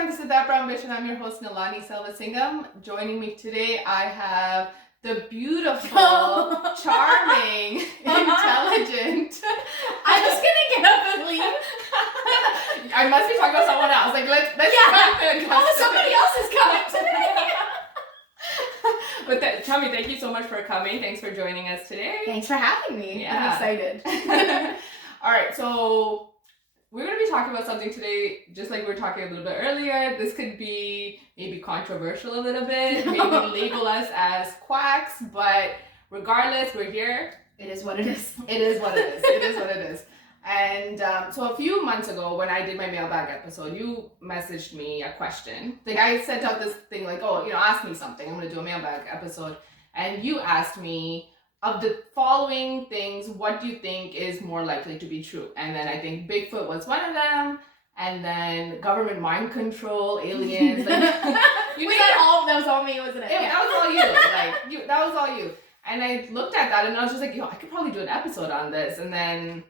everyone, this is That Brown Bitch and I'm your host Nalani Selvasingham. Joining me today I have the beautiful, charming, intelligent. I was gonna get up and leave. I must be talking about someone else. Like let's Somebody else is coming today. But Chummy, thank you so much for coming. Thanks for joining us today. Thanks for having me. Yeah. I'm excited. All right, so we're going to be talking about something today, just like we were talking a little bit earlier. This could be maybe controversial a little bit, maybe label us as quacks, but regardless, we're here. It is what it is. It is what it is. It is what it is. And so a few months ago, when I did my mailbag episode, you messaged me a question. Like I sent out this thing like, oh, ask me something. I'm going to do a mailbag episode. And you asked me, of the following things, what do you think is more likely to be true? And then I think Bigfoot was one of them. And then government mind control, aliens. Like, that was all me, wasn't it? That was all you. That was all you. And I looked at that and I was just like, I could probably do an episode on this. And then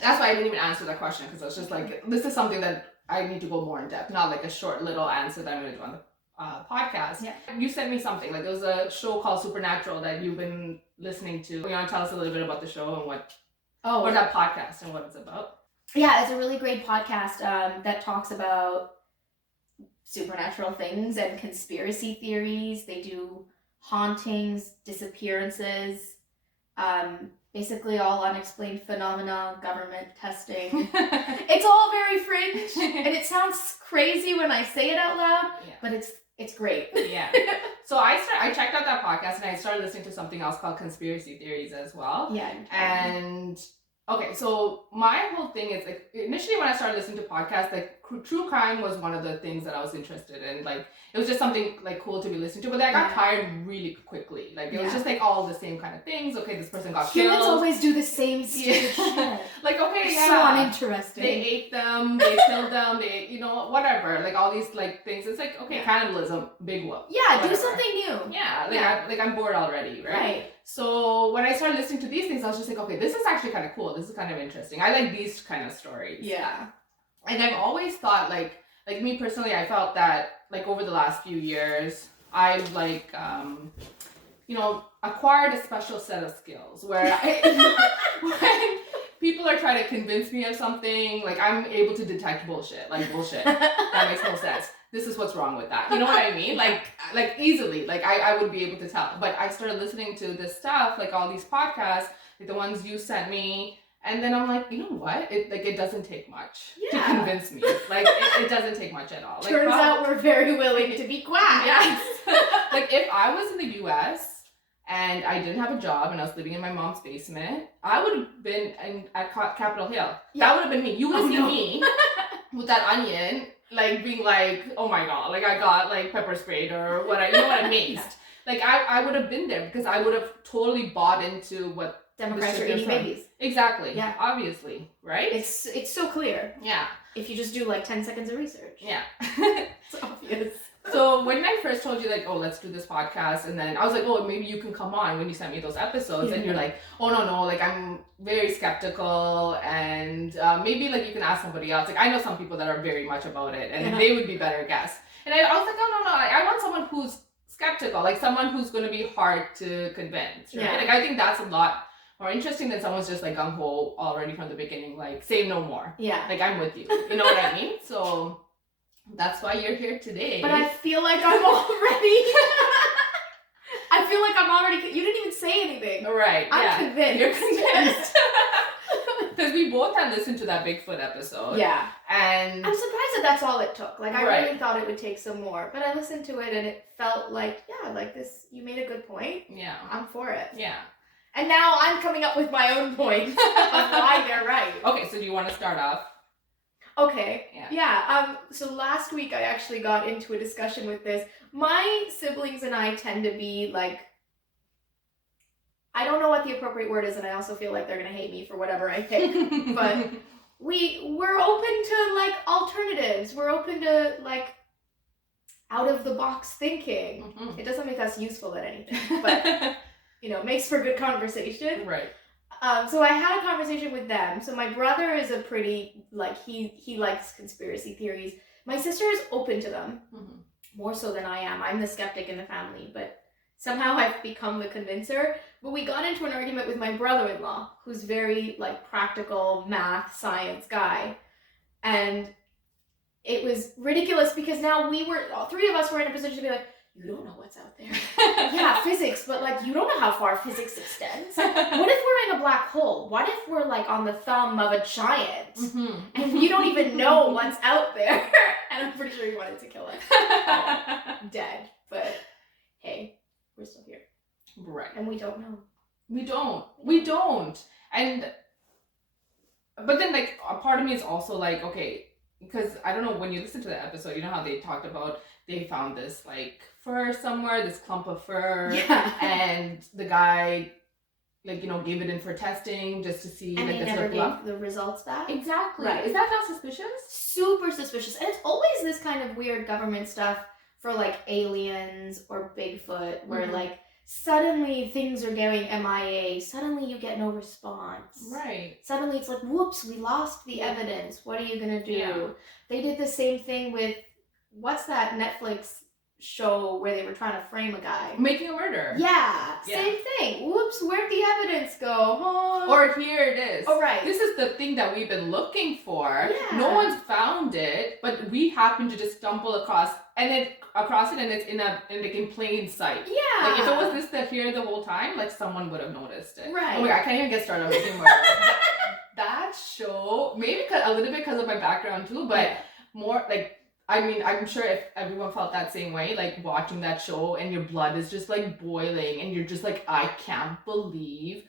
that's why I didn't even answer that question, because I was just like, this is something that I need to go more in depth, not like a short little answer that I'm going to do on the podcast. Yeah. You sent me something, like there was a show called Supernatural that you've been listening to. You want to tell us a little bit about the show and or that podcast and what it's about? Yeah, it's a really great podcast that talks about supernatural things and conspiracy theories. They do hauntings, disappearances, basically all unexplained phenomena, government testing. It's all very fringe, and it sounds crazy when I say it out loud, but it's great. Yeah. So I checked out that podcast and I started listening to something else called Conspiracy Theories as well. Yeah. And okay, so my whole thing is like, initially when I started listening to podcasts, like true crime was one of the things that I was interested in. Like it was just something like cool to be listening to, but then I got tired really quickly. Like it was just like all the same kind of things. Okay, this person got killed. Humans always do the same shit. Like, okay, yeah. So uninteresting. They ate them, they killed them, they, whatever. Like all these like things. It's like, okay, cannibalism, big whoop. Yeah, whatever. do something new. Yeah, I'm bored already, right? So when I started listening to these things, I was just like, okay, this is actually kind of cool. This is kind of interesting. I like these kind of stories. Yeah. And I've always thought like me personally, I felt that like over the last few years, I've like, acquired a special set of skills where when people are trying to convince me of something, like I'm able to detect bullshit. Like bullshit. That makes no sense. This is what's wrong with that. You know what I mean? Like easily. Like I would be able to tell. But I started listening to this stuff, like all these podcasts, like the ones you sent me. And then I'm like, you know what? It doesn't take much to convince me. Like it doesn't take much at all. Like, Turns out we're very willing to be quacks. Yes. Like if I was in the US and I didn't have a job and I was living in my mom's basement, I would have been at Capitol Hill. Yeah. That would have been me. You would see me with that onion, like being like, oh my god, like I got like pepper sprayed or what I mixed. Yeah. Like I would have been there because I would have totally bought into what Democrats are eating babies. Exactly. Yeah. Obviously. Right? It's so clear. Yeah. If you just do like 10 seconds of research. Yeah. It's obvious. So when I first told you like, oh, let's do this podcast, and then I was like, oh, maybe you can come on when you sent me those episodes, and you're like, oh no, like I'm very skeptical, and maybe like you can ask somebody else. Like I know some people that are very much about it, and they would be better guests. And I was like, oh no, I want someone who's skeptical, like someone who's going to be hard to convince. Right? Yeah. Like I think that's a lot more interesting than someone's just like gung-ho already from the beginning, like say no more. Yeah. Like I'm with you. You know what I mean? So that's why you're here today. But I feel like I'm already you didn't even say anything. Right. I'm convinced. You're convinced. Because we both had listened to that Bigfoot episode. Yeah. And I'm surprised that that's all it took. Like I really thought it would take some more. But I listened to it and it felt like, like this, you made a good point. Yeah. I'm for it. Yeah. And now I'm coming up with my own points of why they're right. Okay, so do you want to start off? Okay. Yeah. So last week I actually got into a discussion with this. My siblings and I tend to be like, I don't know what the appropriate word is, and I also feel like they're gonna hate me for whatever I pick. But we're open to like alternatives. We're open to like out of the box thinking. Mm-hmm. It doesn't make us useful at anything, but makes for good conversation. Right. So I had a conversation with them. So my brother is a pretty, like, he likes conspiracy theories. My sister is open to them, Mm-hmm. more so than I am. I'm the skeptic in the family, but somehow I've become the convincer. But we got into an argument with my brother-in-law, who's very like practical math, science guy. And it was ridiculous because now all three of us were in a position to be like, you don't know what's out there. Yeah, physics, but like you don't know how far physics extends. What if we're in a black hole? What if we're like on the thumb of a giant and you don't even know what's out there? And I'm pretty sure he wanted to kill us. Dead. But hey, we're still here. Right. And we don't know. We don't. And but then like a part of me is also like, okay, because I don't know, when you listen to the episode, you know how they talked about they found this like fur somewhere, this clump of fur, and the guy like, you know, gave it in for testing just to see and like they this never little gave the results back. Exactly. Right. Is that not suspicious? Super suspicious. And it's always this kind of weird government stuff for like aliens or Bigfoot where like suddenly things are going MIA, suddenly you get no response. Right. Suddenly it's like, whoops, we lost the evidence. What are you gonna do? Yeah. They did the same thing with, what's that Netflix show where they were trying to frame a guy? Making a Murder. Yeah, same thing. Whoops, where'd the evidence go? Oh. Or here it is. Oh, right. This is the thing that we've been looking for. Yeah. No one's found it, but we happen to just stumble across it, and it's in plain sight. Yeah. Like if it was this here the whole time, like someone would have noticed it. Right. Oh my God, I can't even get started on Making a Murder. That show, maybe a little bit because of my background too, but more like, I mean, I'm sure if everyone felt that same way, like watching that show and your blood is just like boiling and you're just like, I can't believe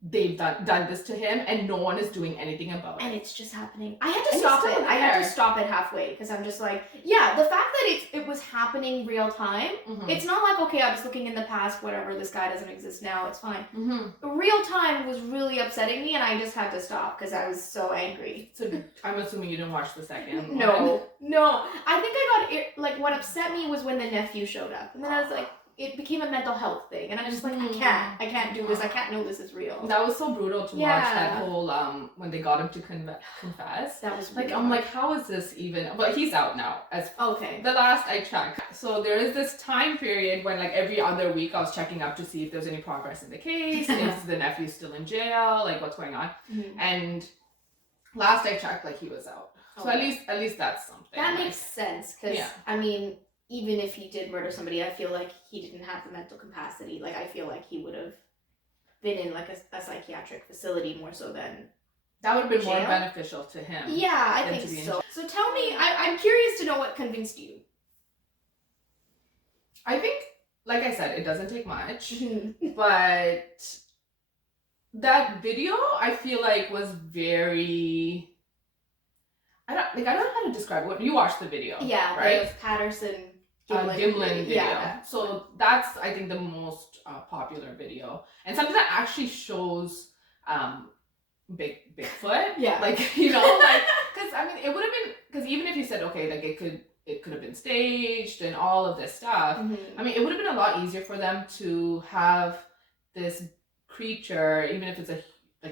they've done this to him and no one is doing anything about it. And it's just happening. I had to And stop it's it. still I had there. to stop it halfway because I'm just like, yeah, the fact that it was happening real time, it's not like, okay, I was looking in the past, whatever, this guy doesn't exist now, it's fine. Real time was really upsetting me and I just had to stop because I was so angry. So I'm assuming you didn't watch the second one. No. I think like what upset me was when the nephew showed up. And then I was like, it became a mental health thing. And I'm just like, I can't do this. I can't know this is real. That was so brutal to watch, that whole, when they got him to confess. That was like, really I'm like, how is this even? But he's out now. Okay. The last I checked. So there is this time period when like every other week I was checking up to see if there's any progress in the case. Is the nephew still in jail? Like what's going on? And last I checked, like he was out. So at least that's something. That makes sense. Because, I mean, even if he did murder somebody, I feel like he didn't have the mental capacity. Like, I feel like he would have been in, like, a psychiatric facility more so than that would have been jail. More beneficial to him. Yeah, I think so. So tell me, I'm curious to know what convinced you. I think, like I said, it doesn't take much. But that video, I feel like, was very... I don't know how to describe it. You watched the video, right? The Patterson Gimlin video. Yeah. So that's, I think, the most popular video, and something that actually shows Bigfoot. Yeah. Like, you know, like, because I mean, it would have been, because even if you said, okay, like it could have been staged and all of this stuff. I mean, it would have been a lot easier for them to have this creature, even if it's a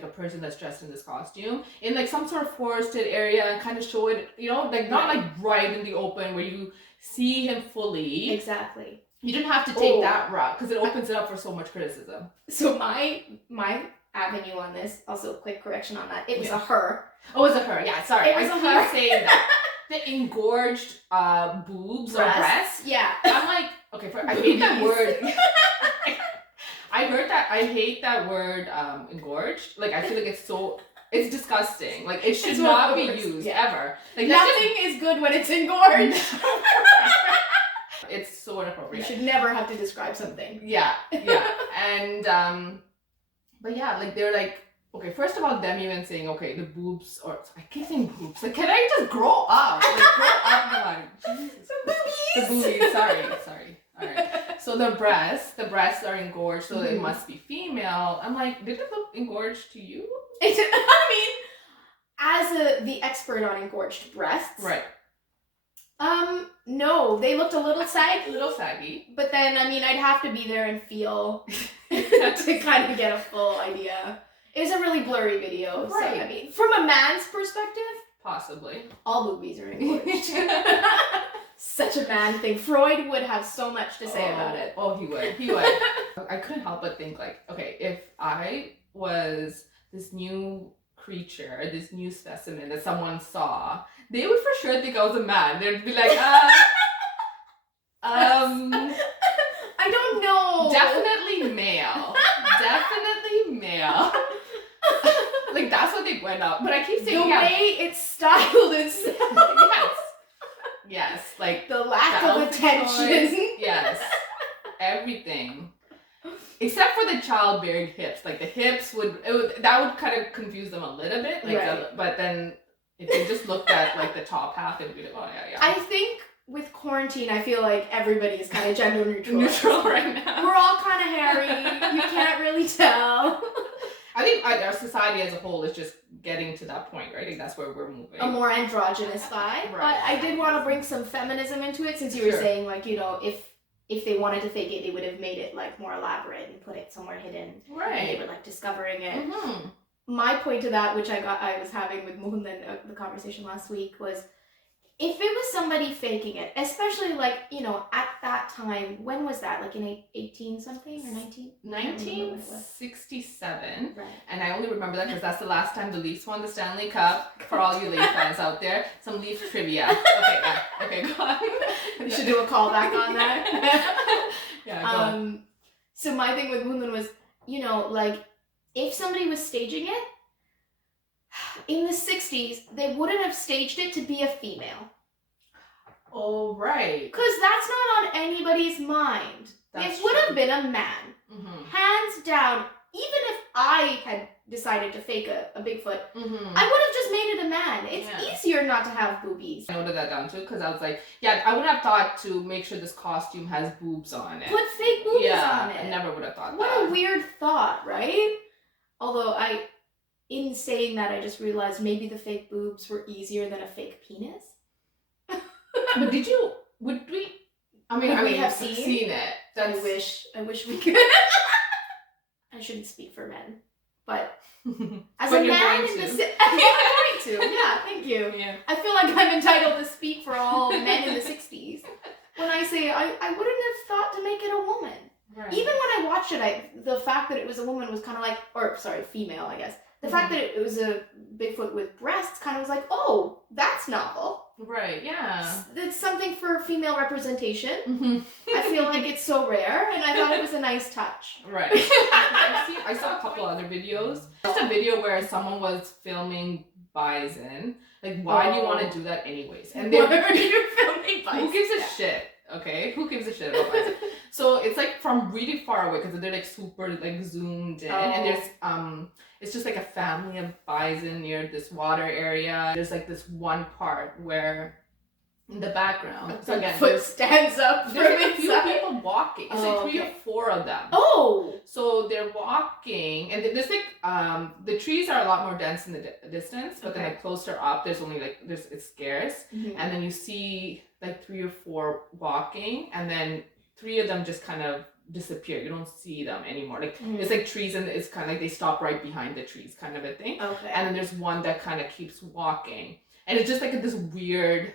person that's dressed in this costume, in like some sort of forested area and kind of show it, you know, like not like right in the open where you see him fully. Exactly. You didn't have to take that route because it opens it up for so much criticism. So my avenue on this, also quick correction on that, it was a her. Oh, it was a her. Yeah, sorry. It was a her. Saying that. The engorged boobs or breasts. Yeah. I'm like, okay, I hate that word. I hate that word, engorged. Like, I feel like it's disgusting. Like, it should not be used, ever. Like, nothing is good when it's engorged. It's so inappropriate. You should never have to describe something. Yeah. And, but yeah, like, they're like, okay, first of all, them even saying, okay, the boobs, or, I keep saying boobs. Like, can I just grow up? Like, grow up, God. Jesus. The boobies, sorry. Alright. So the breasts are engorged, so it must be female. I'm like, did it look engorged to you? I mean, as the expert on engorged breasts. Right. No, they looked a little saggy. But then, I mean, I'd have to be there and feel to kind of get a full idea. It was a really blurry video. Right. So, I mean, from a man's perspective, Possibly. All movies are encouraged. Such a man thing. Freud would have so much to say about it. Oh, he would. He would. I couldn't help but think like, okay, if I was this new creature, this new specimen that someone saw, they would for sure think I was a man. They'd be like, I don't know. Definitely male. Definitely male. Like, that's what they went up. But I keep saying, the way it's styled itself. Yes. Yes. Like, the lack of attention. Yes. Everything. Except for the childbearing hips. Like, the hips that would kind of confuse them a little bit. Like, right. But then if they just looked at, like, the top half, it'd be like, oh, yeah. I think with quarantine, I feel like everybody is kind of gender neutral right now. We're all kind of hairy. You can't really tell. I think our society as a whole is just getting to that point, right? I think that's where we're moving. A more androgynous vibe. Right. But I did want to bring some feminism into it, since you were saying, like, you know, if they wanted to fake it, they would have made it, like, more elaborate and put it somewhere hidden. Right. And they were, like, discovering it. Mm-hmm. My point to that, which I was having with Mohandan, the conversation last week, was if it was somebody faking it, especially, like, you know, at that time, when was that? Like in 18 something or 19? 1967. Right. And I only remember that because that's the last time the Leafs won the Stanley Cup. For all you Leaf fans out there, some Leaf trivia. Okay, go on. We should do a callback on that. Yeah, go on. So my thing with Moonland was, you know, like, if somebody was staging it, in the 60s, they wouldn't have staged it to be a female. Oh, right. Because that's not on anybody's mind. It would have been a man. Mm-hmm. Hands down, even if I had decided to fake a Bigfoot, mm-hmm. I would have just made it a man. It's easier not to have boobies. I noted that down too, because I was like, yeah, I would have thought to make sure this costume has boobs on it. Put fake boobies on it. I never would have thought what that. What a weird thought, right? Between in saying that, I just realized maybe the fake boobs were easier than a fake penis. But would we? I mean, we have seen it. I wish we could. I shouldn't speak for men, but as a man in the I'm going to. Yeah, thank you. Yeah. I feel like I'm entitled to speak for all men in the 60s when I say I wouldn't have thought to make it a woman. Right. Even when I watched it, the fact that it was a woman was kind of like, female, I guess. The fact that it was a Bigfoot with breasts kind of was like, oh, that's novel. Right, yeah. It's something for female representation. Mm-hmm. I feel like it's so rare, and I thought it was a nice touch. Right. I saw a couple other videos. Just a video where someone was filming bison. Like, why do you want to do that anyways? And why are you filming bison? Who gives a shit? Okay, who gives a shit about bison? So it's like from really far away because they're like super like zoomed in, and there's it's just like a family of bison near this water area. There's like this one part where in the background, so again, foot stands up. There's like a few people walking. It's like 3 or 4 of them. Oh, so they're walking, and there's like the trees are a lot more dense in the distance, but then like closer up, there's only like it's scarce, and then you see like 3 or 4 walking, and then 3 of them just kind of disappear. You don't see them anymore. Like it's like trees, and it's kind of like they stop right behind the trees, kind of a thing. Okay. And then there's one that kind of keeps walking, and it's just like this weird,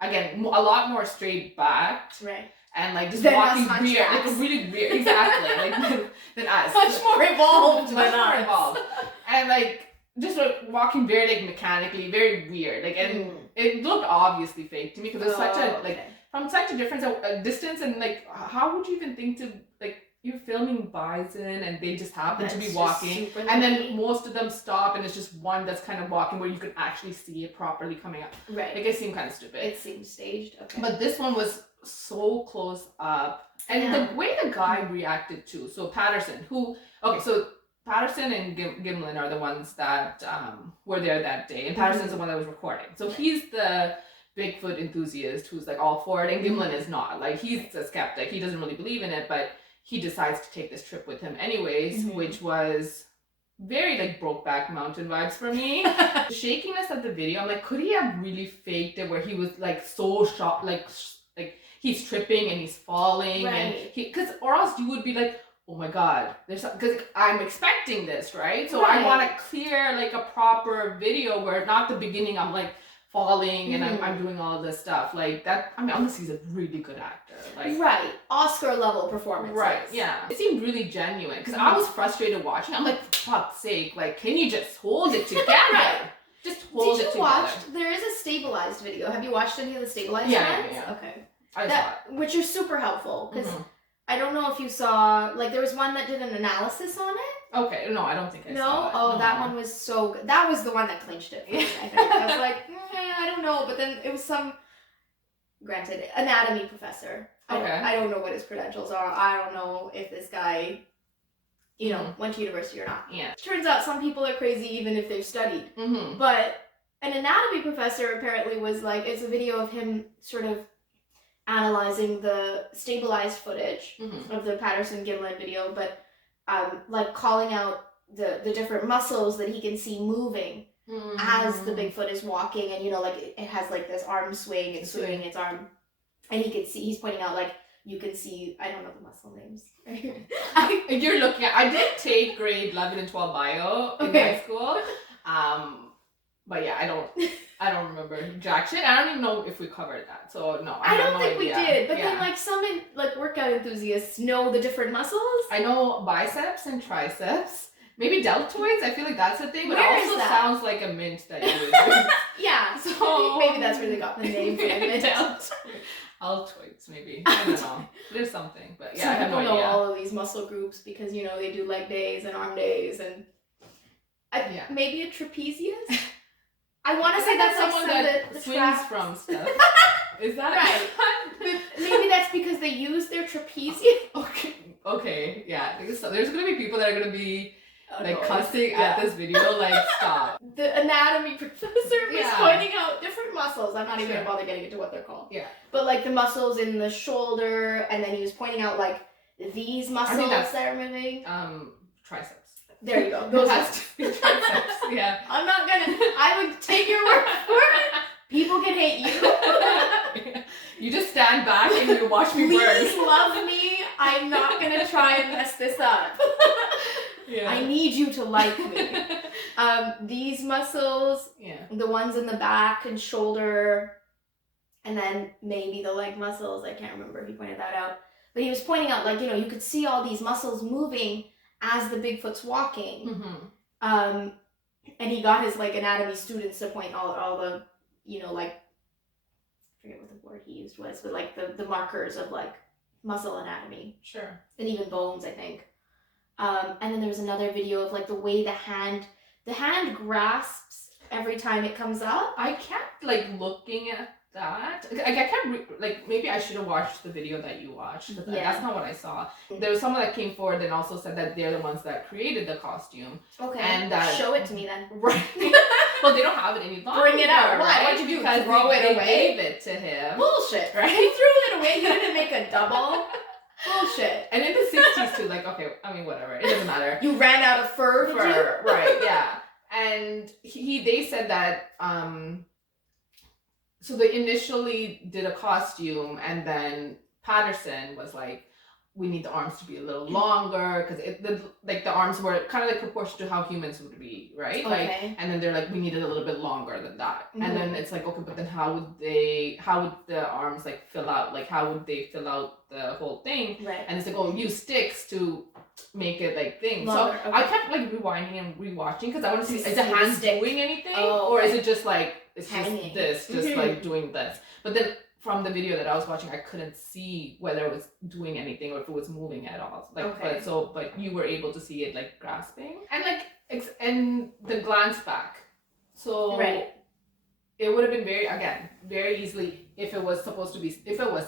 again, a lot more straight backed. Right. And like just then walking weird, like really weird, exactly, like than us. Much more evolved. Much more involved. And like just like walking very like mechanically, very weird. Like, and it looked obviously fake to me because it was such a like from such a difference a distance, and like how would you even think to like you're filming bison and they just happen to be walking, and then most of them stop and it's just one that's kind of walking where you can actually see it properly coming up. Right. Like it seemed kind of stupid. It seemed staged. Okay. But this one was so close up, and the way the guy reacted to Patterson, so Patterson and Gimlin are the ones that were there that day, and Patterson's the one that was recording. So he's the Bigfoot enthusiast who's like all for it, and Gimlin is not. Like he's a skeptic. He doesn't really believe in it, but he decides to take this trip with him anyways, which was very like Brokeback Mountain vibes for me. The shakiness of the video, I'm like, could he have really faked it where he was like so shocked, like he's tripping and he's falling, and or else you would be like, oh my God, because I'm expecting this, right? So I want to clear like a proper video where not the beginning I'm like falling and I'm doing all of this stuff like that. I mean, honestly, he's a really good actor. Like, right. Oscar level performance. Right, yeah. It seemed really genuine because I was frustrated watching. I'm like, for fuck's sake, like, can you just hold it together? Right. Just hold it together. Did you watch, there is a stabilized video. Have you watched any of the stabilized ones? Yeah. Okay. I saw it. Which are super helpful because I don't know if you saw, like, there was one that did an analysis on it. Okay, no, I don't think I saw it. Oh, that one was so good. That was the one that clinched it for me, I think. I was like, I don't know, but then it was some, granted, anatomy professor. Okay. I don't know what his credentials are. I don't know if this guy, you know, went to university or not. Yeah. Turns out some people are crazy even if they've studied. Mm-hmm. But an anatomy professor apparently was like, it's a video of him sort of analyzing the stabilized footage of the Patterson-Gimlin video, but like calling out the different muscles that he can see moving as the Bigfoot is walking, and you know, like it has like this arm swing and swinging its arm, and he could see, he's pointing out like you can see, I don't know the muscle names. You're looking at, I did take grade 11 and 12 bio in high school, but yeah, I don't remember jack shit. I don't even know if we covered that. So no, I don't think we did. But then like some workout enthusiasts know the different muscles. I know biceps and triceps. Maybe deltoids. I feel like that's a thing. But Where it also sounds like a mint that you would use. Yeah. So maybe that's where they got the name for the mint. Altoids, maybe. I don't know. There's something. But yeah, some I have no people idea. know all of these muscle groups because, you know, they do leg days and arm days and maybe a trapezius. I want to say that's someone like that swings from stuff. Is that right? Maybe that's because they use their trapezius. Okay, yeah. So there's gonna be people that are gonna be cussing at this video. Like, stop. The anatomy professor was pointing out different muscles. I'm not even gonna bother getting into what they're called. Yeah. But like the muscles in the shoulder, and then he was pointing out like these muscles that are moving. Triceps. There you go. Those has to be triceps. Yeah. I'm not gonna. I would take your word for it. People can hate you. You just stand back and you watch me burn. Please love me. I'm not gonna try and mess this up. Yeah. I need you to like me. These muscles, the ones in the back and shoulder, and then maybe the leg muscles. I can't remember if he pointed that out. But he was pointing out, like, you know, you could see all these muscles moving as the Bigfoot's walking. And he got his, like, anatomy students to point all the, you know, like, I forget what the word he used was, but, like, the markers of, like, muscle anatomy. Sure. And even bones, I think. And then there was another video of, like, the way the hand grasps every time it comes up. I kept, like, looking at that. I kept, maybe I should have watched the video that you watched. That's not what I saw. There was someone that came forward and also said that they're the ones that created the costume. Okay. And show it to me then. Right. Well, they don't have it any longer. Bring it out. Right? Why'd you do? Because throw it away? They gave it to him. Bullshit. Right? He threw it away. He didn't make a double. Bullshit. And in the 60s too, like, okay, I mean, whatever. It doesn't matter. You ran out of fur, did you? Right, yeah. And they said that, so they initially did a costume, and then Patterson was like, we need the arms to be a little longer, because the arms were kind of like proportional to how humans would be, right? Okay. Like, and then they're like, we need it a little bit longer than that. And then it's like, okay, but then how would the arms like fill out? Like, how would they fill out the whole thing? Right. And it's like, oh, use sticks to make it like thing. Longer, so I kept like rewinding and rewatching because I want to see, is the the hand stick doing anything? Oh, or is it just like, it's hanging. just like doing this? But then from the video that I was watching, I couldn't see whether it was doing anything or if it was moving at all. Like, but you were able to see it like grasping and like and the glance back. So it would have been very easily if it was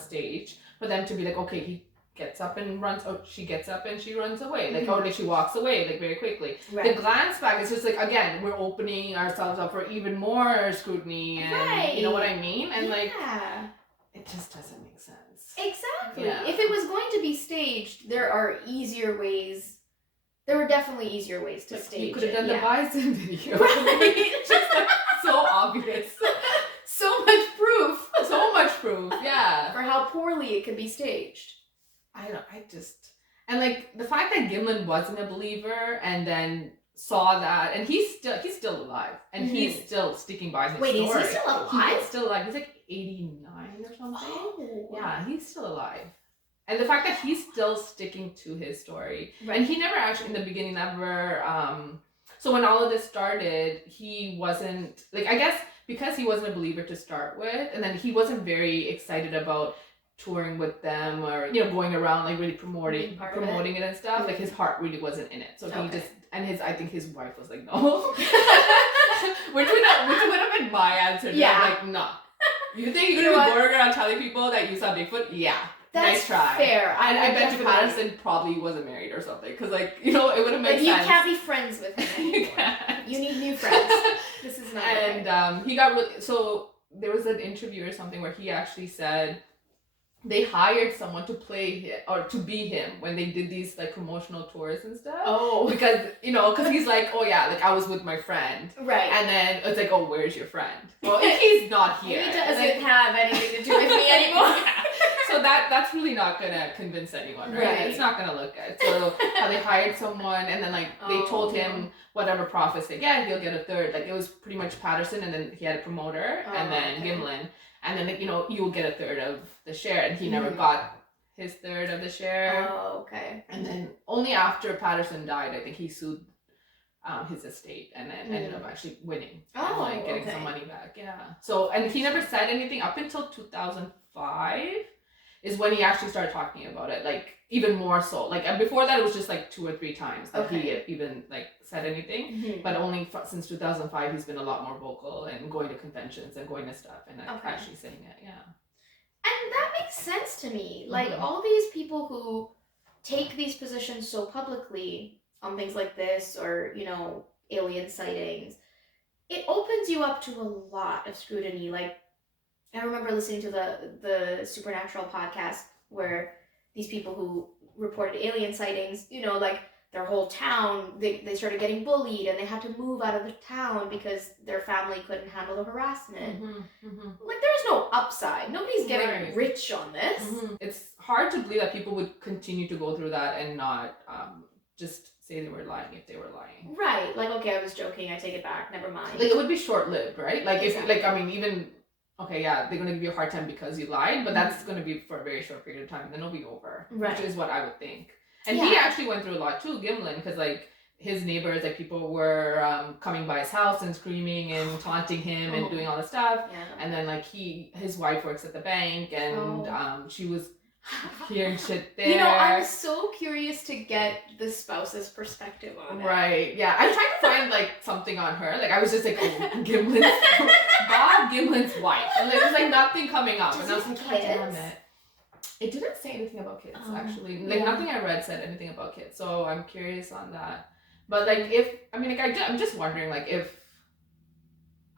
staged for them to be like, okay, he gets up and runs, or she gets up and she runs away, like, or like she walks away like very quickly. The glance back is just like, again, we're opening ourselves up for even more scrutiny, and you know what I mean, and like it just doesn't make sense. Exactly. If it was going to be staged, there are easier ways. There were definitely easier ways to stage it. You could have done the bison video. Right. Just so obvious. So much proof. So much proof. Yeah. For how poorly it could be staged. And like the fact that Gimlin wasn't a believer and then saw that, and he's still alive, and he's still sticking by his story. Wait, is he still alive? He's still alive. He's like 89 or something. Oh. Yeah, he's still alive. And the fact that he's still sticking to his story, Right. and he never actually in the beginning so when all of this started, he wasn't like, I guess because he wasn't a believer to start with, and then he wasn't very excited about touring with them or going around like really promoting it and stuff. Like his heart really wasn't in it, so he just, and I think his wife was like no, which would have been my answer. Yeah, like no. You think you're gonna be going around telling people that you saw Bigfoot? Yeah. That's nice try. Fair. I bet you Patterson probably wasn't married or something, because like it would have made sense. You can't be friends with him anymore. You need new friends. This is not. And he got really, so there was an interview or something where he actually said they hired someone to play him or to be him when they did these like promotional tours and stuff. Oh. Because he's like, oh yeah, like I was with my friend. Right. And then it's like, oh, where's your friend? Well, he's not here. He doesn't have anything to do with me anymore. So that's really not gonna convince anyone, right? It's not gonna look good. So they hired someone, and then like they told him whatever profits they get, he'll get a third. Like it was pretty much Patterson, and then he had a promoter, and then Gimlin, and then you will get a third of the share, and he never got his third of the share. Oh, okay. And then only after Patterson died, I think he sued his estate, and then ended up actually winning and like getting some money back. Yeah. So, and he never said anything up until 2005. Is when he actually started talking about it, like even more so. Like before that, it was just like 2 or 3 times that he even like said anything. But only since 2005, he's been a lot more vocal and going to conventions and going to stuff and actually saying it. Yeah. And that makes sense to me. Like all these people who take these positions so publicly on things like this, or alien sightings, it opens you up to a lot of scrutiny. Like, I remember listening to the Supernatural podcast where these people who reported alien sightings, like their whole town, they started getting bullied and they had to move out of the town because their family couldn't handle the harassment. Like there's no upside. Nobody's getting rich on this. It's hard to believe that people would continue to go through that and not just say they were lying if they were lying. Right. Like, okay, I was joking. I take it back. Never mind. Like it would be short-lived, right? Like if even... Okay, yeah, they're going to give you a hard time because you lied, but that's going to be for a very short period of time, and then it'll be over, which is what I would think. And he actually went through a lot too, Gimlin, because like his neighbors, like people were coming by his house and screaming and taunting him and doing all this stuff. Yeah. And then like his wife works at the bank, and she was hearing shit there. I'm so curious to get the spouse's perspective on it. Right, yeah. I tried to find like something on her. Like I was just like, Bob Gimlin's wife. And there was like nothing coming up. And I was like, God damn it. It didn't say anything about kids, actually. Like nothing I read said anything about kids. So I'm curious on that. But like I'm just wondering, like if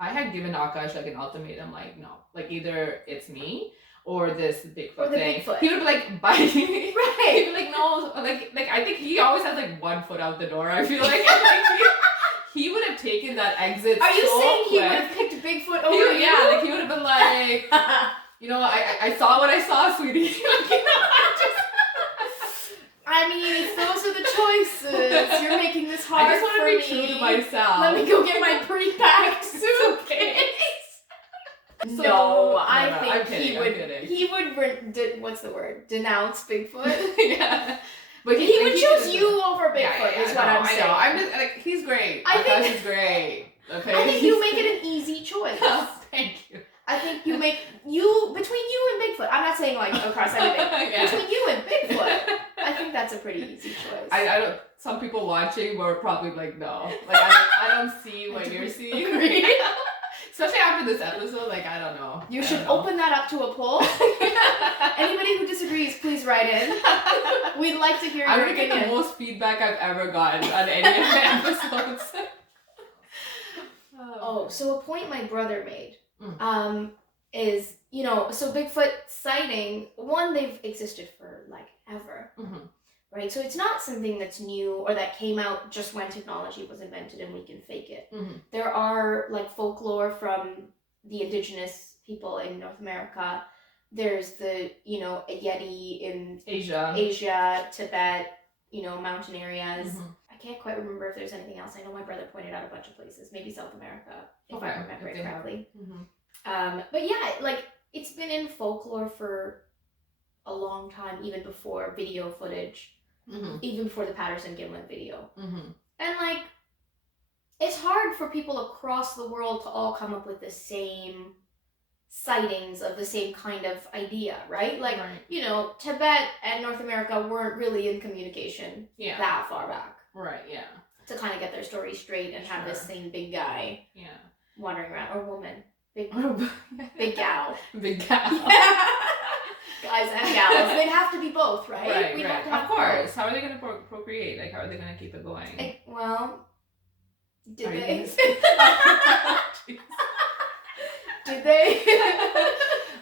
I had given Akash like an ultimatum, like no, like either it's me or this Bigfoot thing. He would be like biting me. Right. He'd be like, no, like I think he always has like one foot out the door, I feel like. He would have taken that exit. Are you saying he would have picked Bigfoot over you? Yeah, like he would have been like, I saw what I saw, sweetie. I mean, those are the choices. You're making this hard. I just want to be true to myself. Let me go get my pre-packed suitcase. No, I think he would what's the word? Denounce Bigfoot. Yeah. But he would choose you over Bigfoot, is what I'm saying. I know. I'm just like, he's great. I think he's great. Okay. I think you make it an easy choice. Oh, thank you. I think between you and Bigfoot. I'm not saying like across everything. Between you and Bigfoot, I think that's a pretty easy choice. I don't. Some people watching were probably like, no, like I don't see what you're seeing. Especially after this episode, like I don't know. You should open that up to a poll. Anybody who disagrees, please write in. We'd like to hear your opinion. I'm gonna get the most feedback I've ever gotten on any of the episodes. So a point my brother made is, so Bigfoot sighting, one, they've existed for like ever. Right? So it's not something that's new or that came out just when technology was invented and we can fake it. There are like folklore from the indigenous people in North America. There's the, a Yeti in Asia, Tibet, mountain areas. Mhm. I can't quite remember if there's anything else. I know my brother pointed out a bunch of places, maybe South America, if I remember it correctly. But yeah, like, it's been in folklore for a long time, even before video footage, even before the Patterson-Gimlin video. And, like, it's hard for people across the world to all come up with the same sightings of the same kind of idea, right? Like, Tibet and North America weren't really in communication that far back. Right, yeah. To kind of get their story straight and have this same big guy wandering around, or woman. Big gal. Big gal. Guys and gals. They'd have to be both, right? Right. Have to have of course. both. How are they going to procreate? Like, how are they going to keep it going? Well, did they? Did they?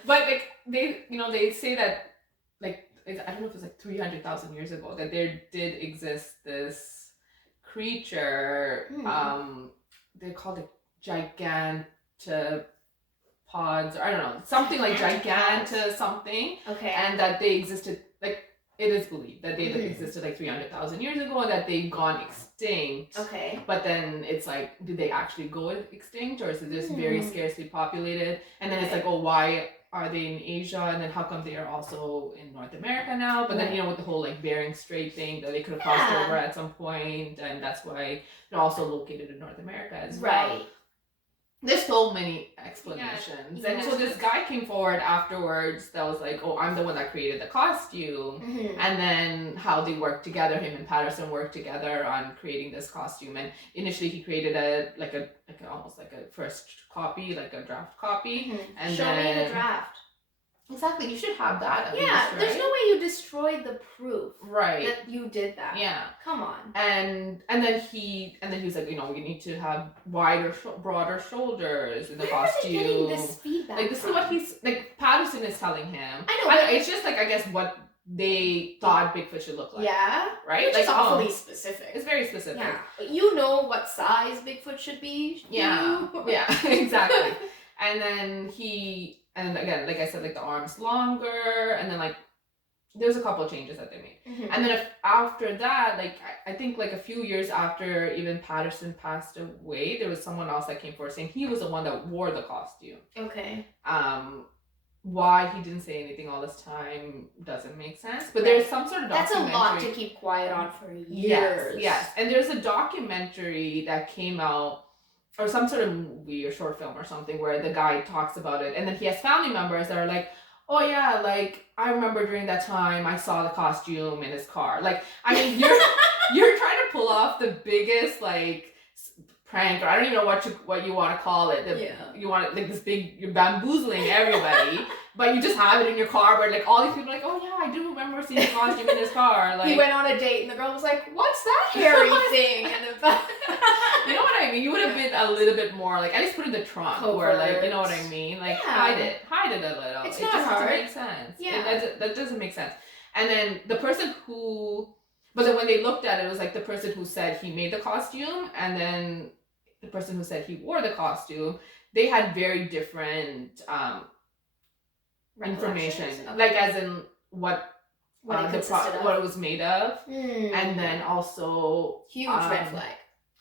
But, like, they say that, like, I don't know if it's like 300,000 years ago, that there did exist this creature. They called it gigantopods, or I don't know, something like giganta something. Okay. And that they existed, like, it is believed that they existed like 300,000 years ago, and that they've gone extinct. Okay. But then it's like, did they actually go extinct, or is it just very scarcely populated? And then it's like, oh, why are they in Asia, and then how come they are also in North America now? But then, with the whole like Bering Strait thing, that they could have crossed over at some point, and that's why they're also located in North America as well. Right. There's so many explanations. Yeah. And so this guy came forward afterwards that was like, oh, I'm the one that created the costume. And then how they worked together, him and Patterson worked together on creating this costume. And initially he created almost like a first copy, like a draft copy. And Show me the draft. Exactly, you should have that at least, there's no way you destroyed the proof that you did that. Yeah. Come on. And then he was like, we need to have broader shoulders in the costume. Where are they getting this feedback Like, this is what he's, like, Patterson is telling him. I know. It's just, like, I guess what they thought Bigfoot should look like. Yeah. Right? Which like, is awfully specific. It's very specific. Yeah. But you know what size Bigfoot should be. Yeah. Yeah, exactly. And then and again, like I said, like, the arms longer, and then, like, there's a couple of changes that they made. And then after that, like, I think, like, a few years after even Patterson passed away, there was someone else that came forward saying he was the one that wore the costume. Okay. Why he didn't say anything all this time doesn't make sense. But there's some sort of documentary. That's a lot to keep quiet on for years. Yes. And there's a documentary that came out, or some sort of movie or short film or something, where the guy talks about it, and then he has family members that are like, oh yeah, like, I remember during that time I saw the costume in his car. Like, I mean, you're trying to pull off the biggest, like, prank, or I don't even know what you want to call it. You want, like, this big, you're bamboozling everybody. But you just have it in your car, where, like, all these people are like, oh yeah, I do remember seeing the costume in his car. Like, he went on a date and the girl was like, what's that hairy thing? And you know what I mean? You would have been a little bit more, like, at least put it in the trunk. Covert. Or, like, you know what I mean? Like, hide it a little. It's it not just hard. doesn't make sense. Yeah. That doesn't make sense. And then the person but then when they looked at it, it was like the person who said he made the costume, and then the person who said he wore the costume, they had very different information. Okay. Like, as in what it was made of. And then also huge red flag.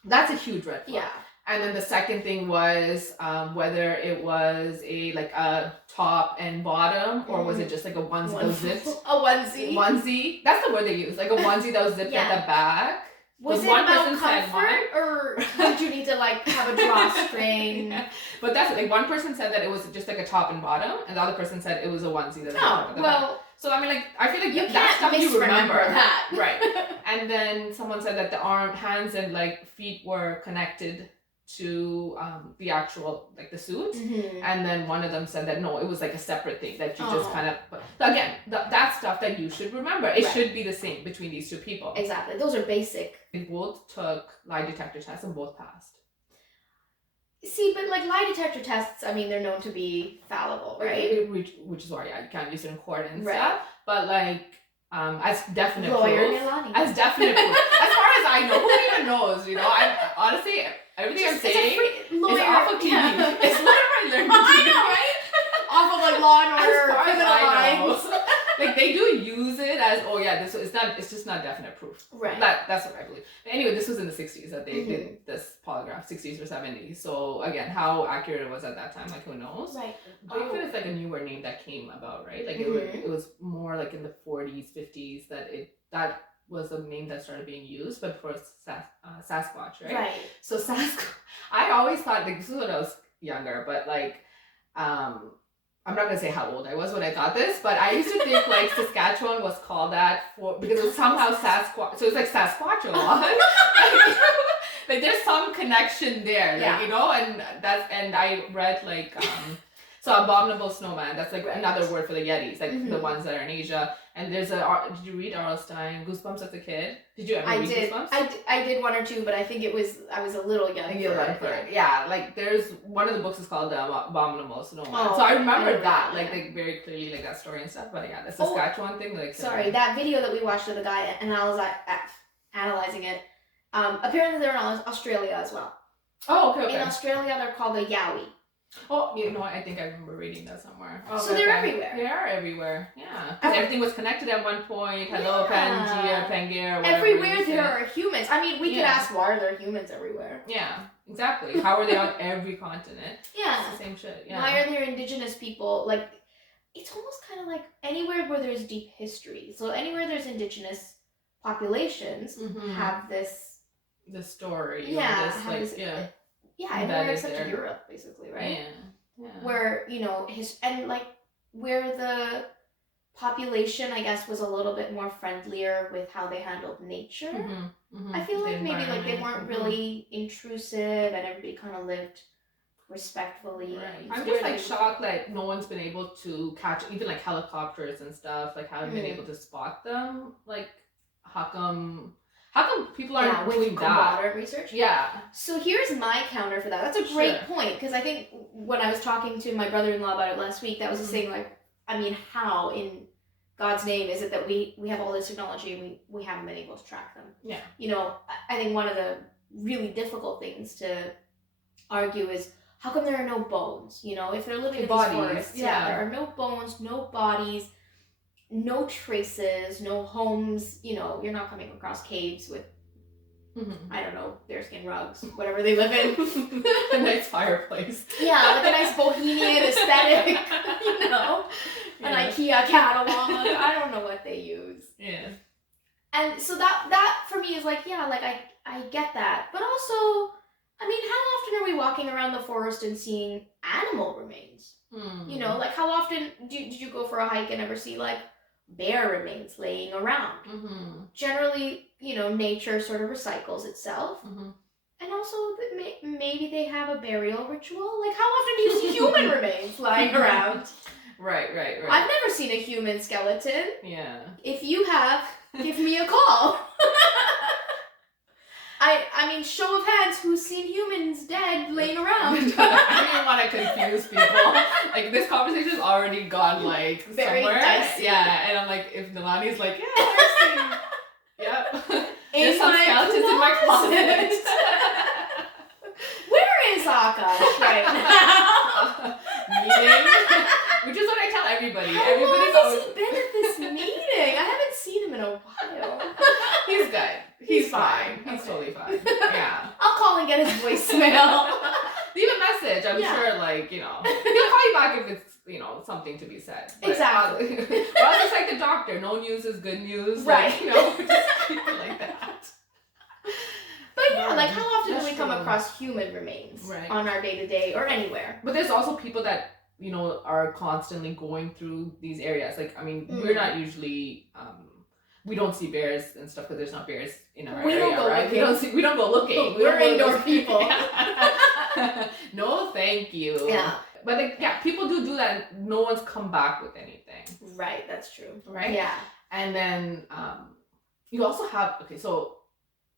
That's a huge red flag. Yeah. And then the second thing was whether it was a top and bottom, or was it just like a onesie that was zipped? A onesie. Onesie. That's the word they use. Like a onesie that was zipped at the back. Was it one about person said comfort, or did you need to, like, have a drawstring? Yeah. But that's it. Like, one person said that it was just like a top and bottom, and the other person said it was a onesie that was at the back. So, I mean, like, I feel like you that's can't stuff you remember. that. Right. And then someone said that the hands and, like, feet were connected to the actual, like, the suit. And then one of them said that no, it was like a separate thing that you just kind of, but again, that's stuff that you should remember. It should be the same between these two people. Exactly. Those are basic. They both took lie detector tests and both passed. See, but, like, lie detector tests, I mean, they're known to be fallible, right? Which is why you can't use it in court and stuff. But, like, as definite proof. As definite proof. As far as I know, who even knows, I honestly, everything I'm saying is off of TV. Yeah. It's whatever I learned. I know, right? Off of, like, Law and Order, as far as Criminal I know. Minds. Like, they do use it says, oh yeah, it's just not definite proof. Right. That's what I believe. But anyway, this was in the 60s that they did this polygraph, 60s or 70s. So again, how accurate it was at that time, like who knows? Right. Bigfoot is like a newer name that came about, right? Like it was more like in the 40s, 50s that was the name that started being used, but before Sasquatch, right? Right. So Sasquatch, I always thought, like, this is when I was younger, but like, I'm not gonna say how old I was when I thought this, but I used to think like Saskatchewan was called that because it was somehow Sasquatch, so it's like Saskatchewan. Like there's some connection there, like, you know, and I read like so abominable snowman. That's like another word for the Yetis, like the ones that are in Asia. And there's did you read R.L. Stein Goosebumps as a kid? Did you ever read Goosebumps? I did one or two, but I think I was a little young for it. Yeah, like there's one of the books is called Abominable Snowman. So I remember that, like very clearly, like that story and stuff. But yeah, the Saskatchewan thing, like sorry, that video that we watched of the guy analyzing it. Apparently they're in Australia as well. Oh, okay. In Australia, they're called the Yowie. Oh, you know, I think I remember reading that somewhere. Oh, so they're everywhere. They are everywhere. Yeah. Because everything was connected at one point. Hello, Pangea, Pangea, whatever. Everywhere there are humans. I mean, we could ask, why are there humans everywhere? Yeah, exactly. How are they on every continent? Yeah. It's the same shit. Yeah. Why are there indigenous people? Like, it's almost kind of like anywhere where there's deep history. So anywhere there's indigenous populations have this... The story. Yeah. Yeah, anywhere except Europe, basically, right? Yeah. Where, you know, where the population, I guess, was a little bit more friendlier with how they handled nature. I feel like maybe like they weren't really intrusive and everybody kind of lived respectfully. Right. I'm just like shocked that no one's been able to catch even like helicopters and stuff, like haven't been able to spot them. Like, how come people aren't doing that? Water research? Yeah. So here's my counter for that. That's a great point, because I think when I was talking to my brother-in-law about it last week, that was the thing, like, I mean, how in God's name is it that we have all this technology and we haven't been able to track them? Yeah. You know, I think one of the really difficult things to argue is, how come there are no bones? You know, if they're living in these forests, there are no bones, no bodies, no traces, no homes. You know, you're not coming across caves with, I don't know, bearskin rugs, whatever they live in. A nice fireplace. Yeah, like a nice bohemian aesthetic, you know? An IKEA catalog. I don't know what they use. Yeah. And so that for me is like, yeah, like I get that. But also, I mean, how often are we walking around the forest and seeing animal remains? You know, like how often did you go for a hike and ever see like bear remains laying around? Generally, you know, nature sort of recycles itself. And also that maybe they have a burial ritual. Like, how often do you see human remains lying around? Right. I've never seen a human skeleton. Yeah. If you have, give me a call. I mean, show of hands, who's seen humans dead laying around? I didn't want to confuse people. Like, this conversation's already gone, like, very somewhere. Dicey. Yeah, and I'm like, if Nalani's like, yeah, I've seen. Yep. There's some my skeletons in my closet. Where is Akash right now? Meeting. Which is what I tell everybody. How Everybody's long has he been at this meeting? I haven't seen him in a while. He's good. He's fine. He's totally fine. Yeah. I'll call and get his voicemail. Leave a message. I'm sure, like, you know, he'll call you back if it's, you know, something to be said. But exactly. Or else it's like the doctor. No news is good news. Right. Like, you know, just keep it like that. But yeah, like how often do we come across human remains on our day-to-day or anywhere? But there's also people that, you know, are constantly going through these areas. Like, I mean, we're not usually, we don't see bears and stuff because there's not bears in our area, don't go right? looking. We don't go looking. We're indoor people. No, thank you. Yeah. But like, yeah, people do that and no one's come back with anything. Right, that's true. Right? Yeah. And then you also have, okay, so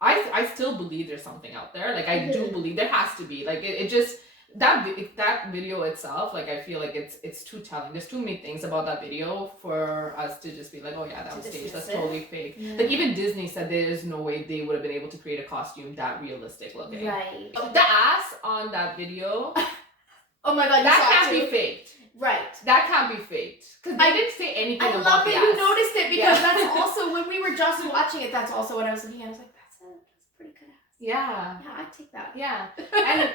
I still believe there's something out there. Like, I do believe there has to be. Like, it just, that video itself, like, I feel like it's too telling. There's too many things about that video for us to just be like, oh yeah, that was staged. That's totally fake. Yeah. Like, even Disney said there's no way they would have been able to create a costume that realistic looking. Right. The ass on that video, oh my god, that can't be faked. Right. That can't be faked. Because I didn't say anything about the ass. I love that you noticed it because that's also So when we were just watching it, that's also what I was looking at. I was like, that's a pretty good ass. Yeah. Yeah, I'd take that. Yeah. And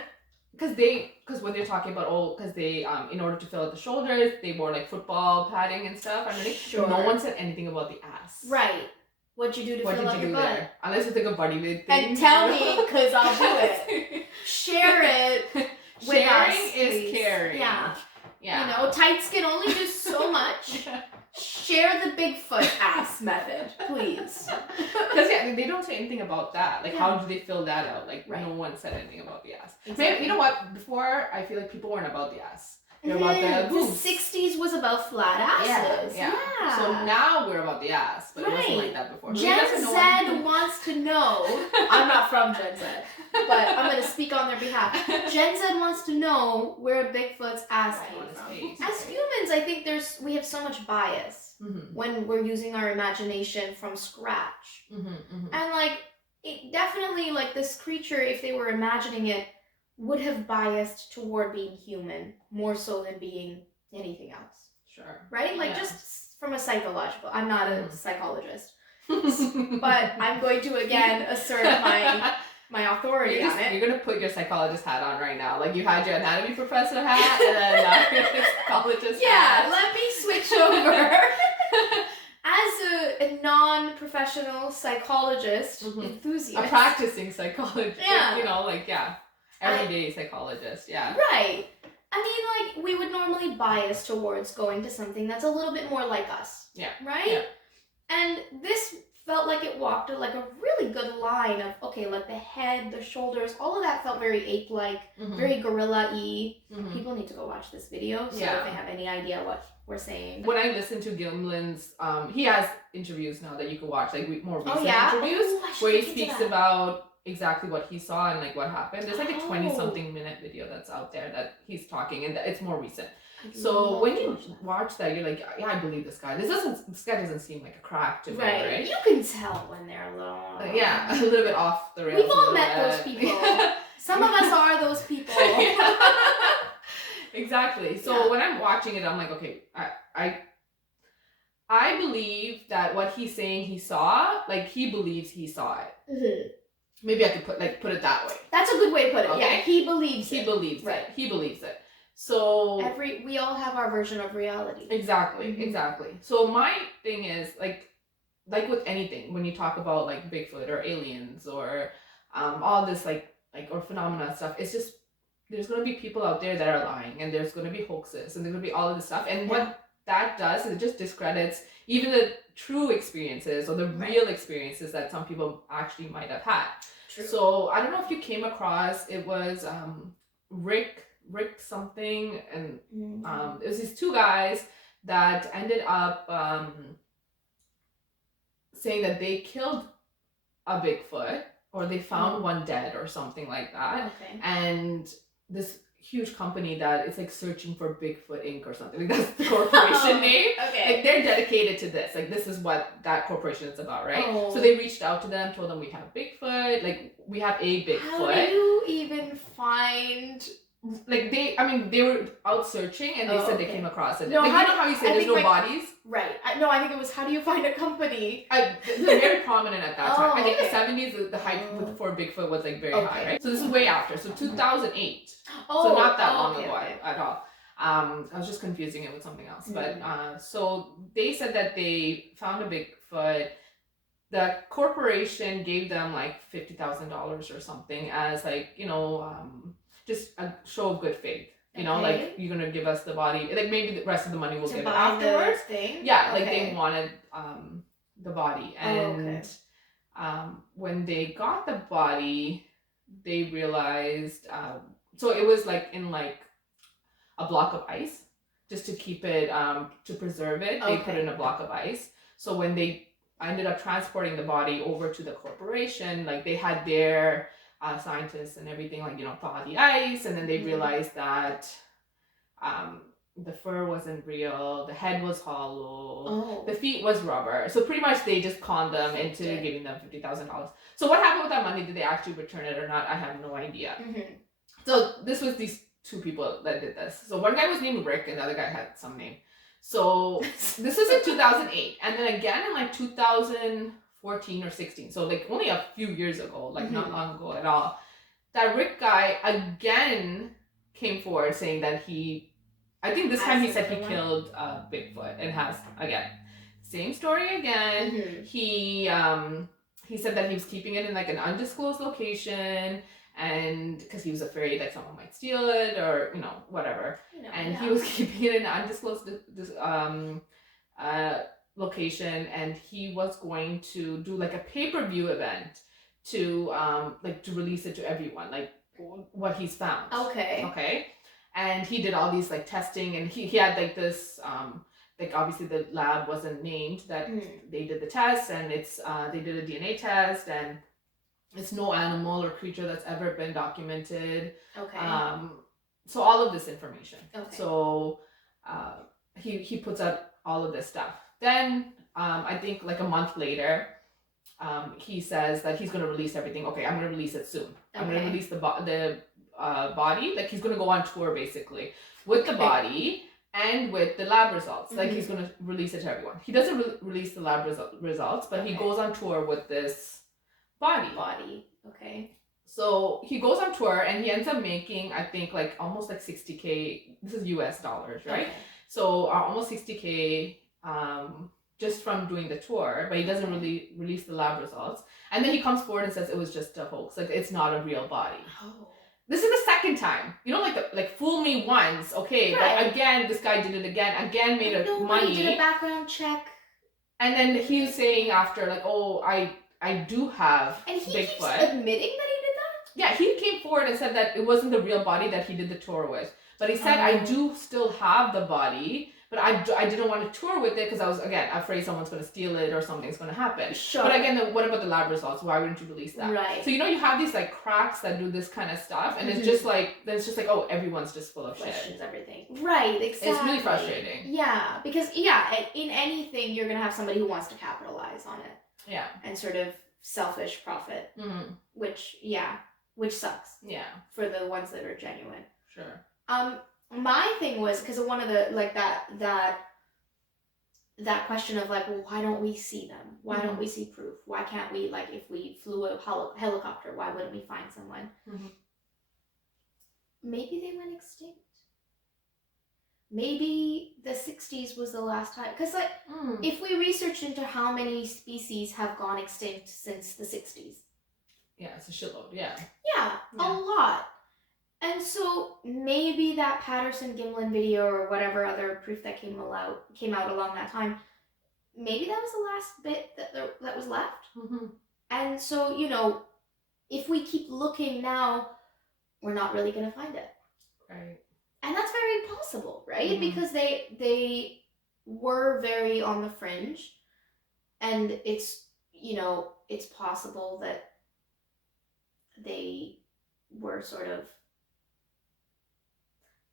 because when they're talking about, because they, in order to fill out the shoulders, they wore like football padding and stuff underneath. Sure. No one said anything about the ass. Right. What'd you do to fill out your butt? There? Unless it's like a body weight thing. And tell me, because I'll do it. Share it with Sharing us, is please. caring. Yeah. Yeah. You know, tights can only do so much. Share the Bigfoot ass method, please. Because they don't say anything about that. Like, how do they fill that out? Like, Right. no one said anything about the ass. Exactly. Maybe, you know what? Before, I feel like people weren't about the ass. They're about the boobs. The 60s was about flat asses. Yeah. So now we're about the ass, but it wasn't like that before. Gen Z wants to know. I'm not from Gen Z, but I'm going to speak on their behalf. Gen Z wants to know where Bigfoot's ass came from. As humans, I think we have so much bias when we're using our imagination from scratch. And like, it definitely, like, this creature, if they were imagining it, would have biased toward being human more so than being anything else. Sure. Right? Like, just from a psychological, I'm not a psychologist, but I'm going to again assert my authority on it. You're going to put your psychologist hat on right now. Like, you had your anatomy professor hat and then now your psychologist hat. Yeah, let me switch over. As a non-professional psychologist, enthusiast. A practicing psychologist. Yeah. You know, like, everyday psychologist, Right. I mean, like, we would normally bias towards going to something that's a little bit more like us. Yeah. Right? Yeah. And this felt like it walked like a really good line of, okay, like the head, the shoulders, all of that felt very ape-like, very gorilla-y. People need to go watch this video so that they have any idea what we're saying. When I listen to Gimlin's, he has interviews now that you can watch, like more recent interviews, where he speaks about exactly what he saw and like what happened. There's like a 20-something minute video that's out there that he's talking, and it's more recent. So when you watch that, you're like, yeah, I believe this guy. This guy doesn't seem like a crack to me, right? You can tell when they're a little... yeah, a little bit off the rails. We've all met those people. Some of us are those people. Exactly. So when I'm watching it, I'm like, okay, I believe that what he's saying he saw, like, he believes he saw it. Maybe I could put it that way. That's a good way to put it. Okay? Yeah, he believes it. Right. He believes it. So we all have our version of reality. Exactly. So my thing is like with anything, when you talk about like Bigfoot or aliens or all this like or phenomena stuff, it's just there's gonna be people out there that are lying, and there's gonna be hoaxes, and there's gonna be all of this stuff. And what that does is it just discredits even the true experiences or the real experiences that some people actually might have had. True. So I don't know if you came across, it was Rick something, and it was these two guys that ended up saying that they killed a Bigfoot, or they found one dead or something like that. Okay. And this huge company that it's like searching for Bigfoot Inc. or something. Like that's the corporation name. Okay. Like they're dedicated to this. Like this is what that corporation is about, right? Oh. So they reached out to them, told them we have Bigfoot, like we have a Bigfoot. How do you even find... Like they were out searching, and they said they came across it. No, like, you know how you say there's no bodies? Right. I think it was, how do you find a company? This is very prominent at that time. I think okay. the 70s, the hype for Bigfoot was like very high, right? So this is way after. So 2008. Oh, so not that long ago okay. at all. I was just confusing it with something else. But so they said that they found a Bigfoot. The corporation gave them like $50,000 or something as like, just a show of good faith. You know, like you're gonna give us the body. Like maybe the rest of the money we'll give it afterwards. Yeah, like they wanted the body. And when they got the body, they realized so it was like in like a block of ice, just to keep it to preserve it. They put it in a block of ice. So when they ended up transporting the body over to the corporation, like they had their scientists and everything, like, thaw the ice, and then they realized that the fur wasn't real, the head was hollow, the feet was rubber. So pretty much they just conned them into giving them $50,000. So what happened with that money? Did they actually return it or not? I have no idea. So this was these two people that did this. So one guy was named Rick, and the other guy had some name. So this is in 2008, and then again in like 2014 or 16. So like only a few years ago, like not long ago at all. That Rick guy again came forward saying that I think this time he said he killed Bigfoot and has again. Same story again. He said that he was keeping it in like an undisclosed location, and because he was afraid that someone might steal it or whatever. He was keeping it in an undisclosed location, and he was going to do like a pay-per-view event to to release it to everyone, like what he's found. Okay. And he did all these like testing, and he had like this like obviously the lab wasn't named that they did the test, and it's they did a DNA test, and it's no animal or creature that's ever been documented. So all of this information. So he puts out all of this stuff. Then I think like a month later, he says that he's going to release everything. I'm going to release it soon. I'm going to release the body. Like he's going to go on tour basically with the body and with the lab results. Like he's going to release it to everyone. He doesn't release the lab results, but he goes on tour with this body. So he goes on tour, and he ends up making, I think, like almost like 60K. This is US dollars, right? So almost 60K just from doing the tour, but he doesn't really release the lab results. And then he comes forward and says it was just a hoax. Like it's not a real body. This is the second time. Like fool me once, okay, but again, this guy did it again. Again, made money. Did a background check. And then he was saying after, like, oh, I do have and he Bigfoot. Keeps admitting that he did that? Yeah, he came forward and said that it wasn't the real body that he did the tour with. But he said, I do still have the body, but I didn't want to tour with it because I was, again, afraid someone's going to steal it or something's going to happen. Sure. But again, what about the lab results? Why wouldn't you release that? Right. So, you have these, like, cracks that do this kind of stuff, and it's just like, oh, everyone's just full of questions everything. Right, exactly. It's really frustrating. Yeah, because, in anything, you're going to have somebody who wants to capitalize on it. Yeah. And sort of selfish profit. Which sucks. Yeah. For the ones that are genuine. Sure. My thing was because of one of the like that question of like, well, why don't we see them? Why don't we see proof? Why can't we, like, if we flew a helicopter, why wouldn't we find someone? Maybe they went extinct. Maybe the 60s was the last time. Because like, if we researched into how many species have gone extinct since the 60s. Yeah, it's a shitload. Yeah, a lot. And so maybe that Patterson-Gimlin video or whatever other proof that came out along that time, maybe that was the last bit that was left. And so, if we keep looking now, we're not really going to find it. Right. And that's very possible, right? Because they were very on the fringe, and it's possible that they were sort of,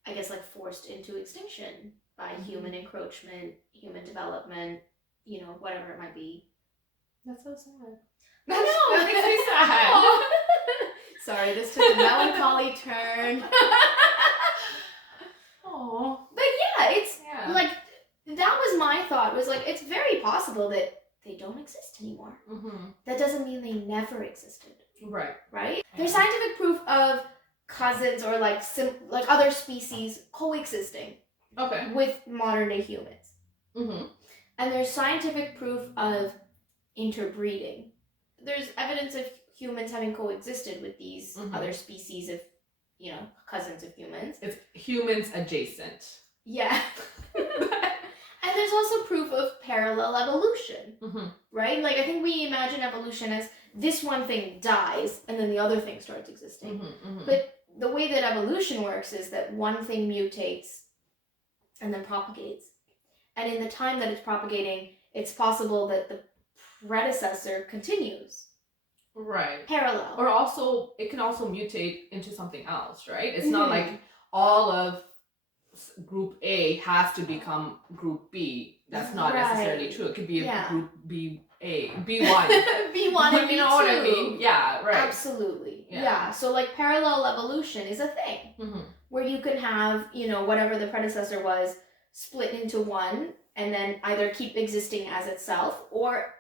I guess, like forced into extinction by human encroachment, human development, whatever it might be. That's so sad. That makes me sad. Sorry, this took a melancholy turn. Oh. But it's like, that was my thought, was like, it's very possible that they don't exist anymore. That doesn't mean they never existed. Right? Yeah. There's scientific proof of cousins or like other species coexisting with modern day humans. And there's scientific proof of interbreeding. There's evidence of humans having coexisted with these other species of, cousins of humans. It's humans adjacent. Yeah. And there's also proof of parallel evolution, right? Like, I think we imagine evolution as this one thing dies and then the other thing starts existing. But the way that evolution works is that one thing mutates and then propagates. And in the time that it's propagating, it's possible that the predecessor continues. Right. Parallel. Or also, it can also mutate into something else, right? It's not like all of group A has to become group B. That's not necessarily true. It could be a group B1. B1 and B2. You know what I mean? Yeah, right. Absolutely. Yeah. So like parallel evolution is a thing where you can have, whatever the predecessor was, split into one and then either keep existing as itself or,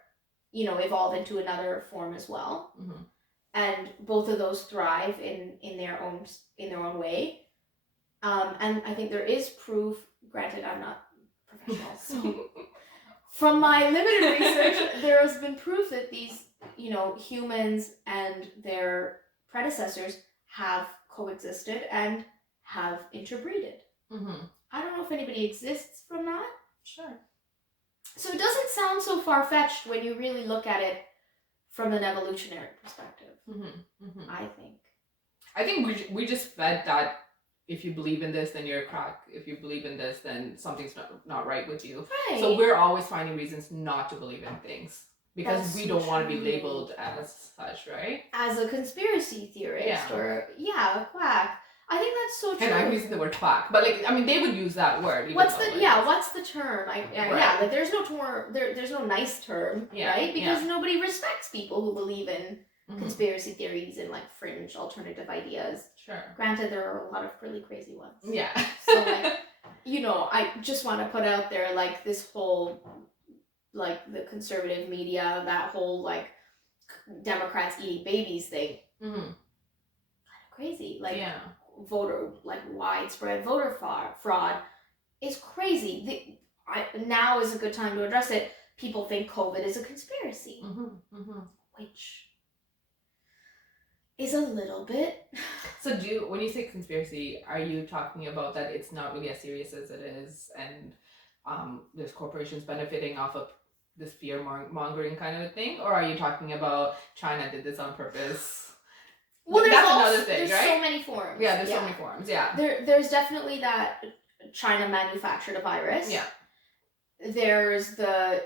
evolve into another form as well. Mm-hmm. And both of those thrive in their own way. And I think there is proof, granted I'm not professional, so from my limited research, there has been proof that these, humans and their predecessors have coexisted and have interbreeded. Mm-hmm. I don't know if anybody exists from that. Sure. So it doesn't sound so far-fetched when you really look at it from an evolutionary perspective. Mm-hmm. Mm-hmm. I think we just fed that if you believe in this, then you're a crack. If you believe in this, then something's not right with you. Right. So we're always finding reasons not to believe in things because That's we don't want to be true. labeled as such, right? As a conspiracy theorist or a quack. I think that's so true. And I'm using the word quack, but they would use that word. What's the term? Right. There's no term. There's no nice term, right? Because nobody respects people who believe in conspiracy theories and fringe alternative ideas. Sure. Granted, there are a lot of really crazy ones. Yeah. So I just want to put out there this whole the conservative media, that whole Democrats eating babies thing. Mm-hmm. Kind of crazy. Widespread voter fraud is crazy. Now is a good time to address it. People think COVID is a conspiracy, which is a little bit. So when you say conspiracy, are you talking about that it's not really as serious as it is, and there's corporations benefiting off of this fear mongering kind of a thing, or are you talking about China did this on purpose? Well, that's another thing, right? So many forms. Yeah, there's so many forms. Yeah. There's definitely that China manufactured a virus. Yeah. There's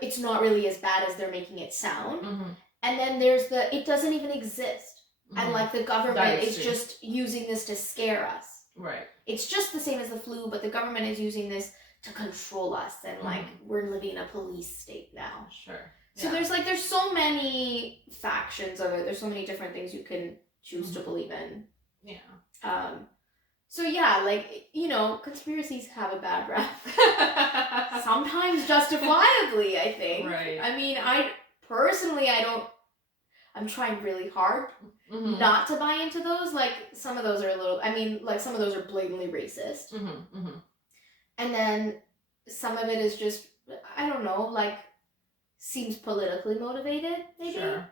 it's not really as bad as they're making it sound. Mm-hmm. And then there's it doesn't even exist. Mm-hmm. And the government is just using this to scare us. Right. It's just the same as the flu, but the government is using this to control us, and we're living in a police state now. Sure. So there's so many factions of it. There's so many different things you can choose to believe in. Yeah. So conspiracies have a bad rap. Sometimes justifiably, I think. Right. I mean, I'm trying really hard not to buy into those. Some of those are some of those are blatantly racist. And then some of it is just, I don't know, seems politically motivated, maybe. Sure.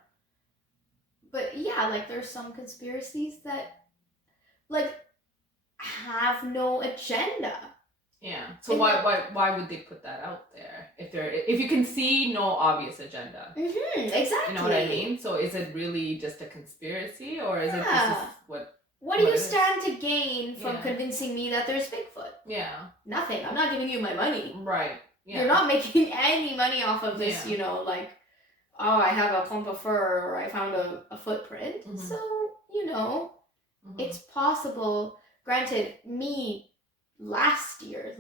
But there's some conspiracies that have no agenda. Yeah. So why would they put that out there if you can see no obvious agenda? Exactly. You know what I mean? So is it really just a conspiracy, or is it this is what? What do you stand to gain from convincing me that there's Bigfoot? Yeah. Nothing. I'm not giving you my money. Right. Yeah. You're not making any money off of this. I have a clump of fur, or I found a footprint. So it's possible. Granted, literally last year